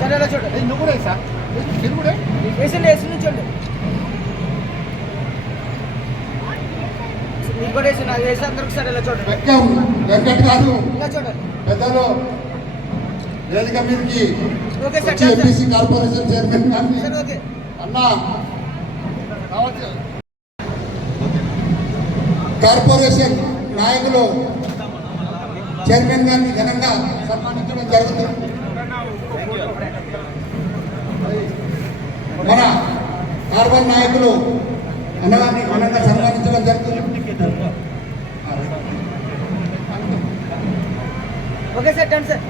సరే అలా చూడండి. నువ్వు కూడా సార్ కూడా వేసండి వేసి నుంచండి. మీకు కూడా వేసి నాకు వేసి అందరికి సరే ఇలా చూడండి. వెంకట్ గారు ఇలా చూడండి. పెద్దలు వేదిక మీదకి okay sir. MPC corporation chairman గారిని ఓకే అన్న కార్పొరేషన్ నాయకులు చైర్మన్ గారిని ఘనంగా సన్మానించడం జరుగుతుంది. మన కార్బన్ నాయకులు అన్నగారిని ఘనంగా సన్మానించడం జరుగుతుంది. Okay sir done sir.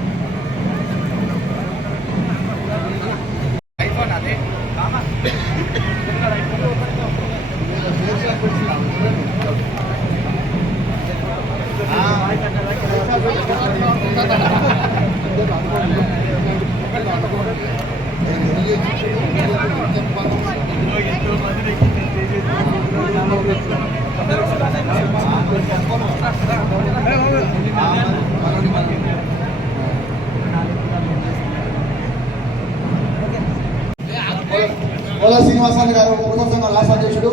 పోలా శ్రీనివాసాన్ని గారు పూర్వ సంఘం రాష్ట్ర అధ్యక్షుడు,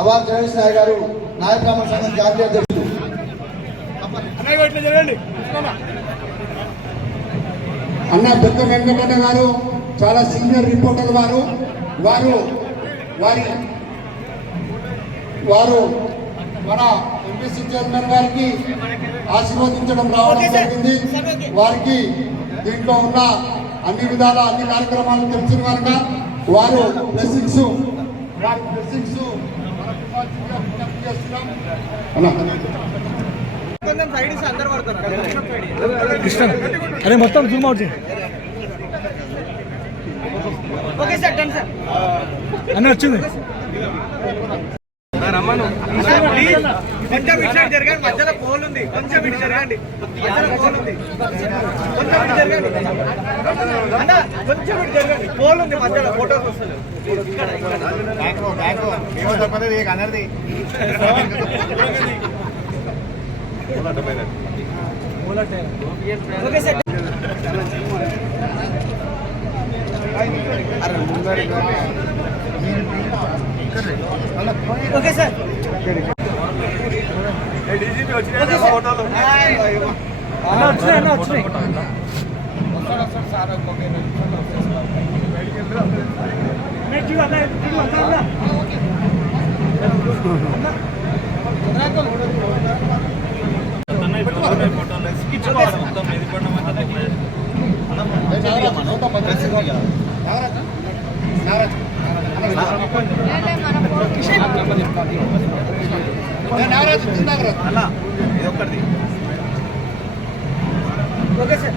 అవార్ జగదీష్ నాయ్ గారు నాయక బ్రాహ్మణ సంఘం జాతీయ అధ్యక్షుడు. అన్న పెద్ద వెంకటన్న గారు చాలా సీనియర్ రిపోర్టర్ వారు వారు మన ఎంపీసీ చైర్మన్ గారికి ఆశీర్వదించడం రావడం జరిగింది. వారికి దీంట్లో ఉన్న అన్ని విధాల అన్ని కార్యక్రమాలు తెలిసిన కనుక వారు బ్లెస్సింగ్స్ అరే మొత్తం Zoom out okay sir done sir. అన్న వచ్చింది. కొంచెం ఇటు సైడ్ జరగండి. మధ్యలో పోల్ ఉంది. కొంచెం ఇటు జరగండి. మధ్యలో పోల్ ఉంది. కొంచెం ఇటు జరగండి. అన్న కొంచెం ఇటు జరగండి. పోల్ ఉంది మధ్యలో. ఫోటోస్ వస్తలేదు. Okay sir. Okay sir. వచ్చినాయి. Okay sir.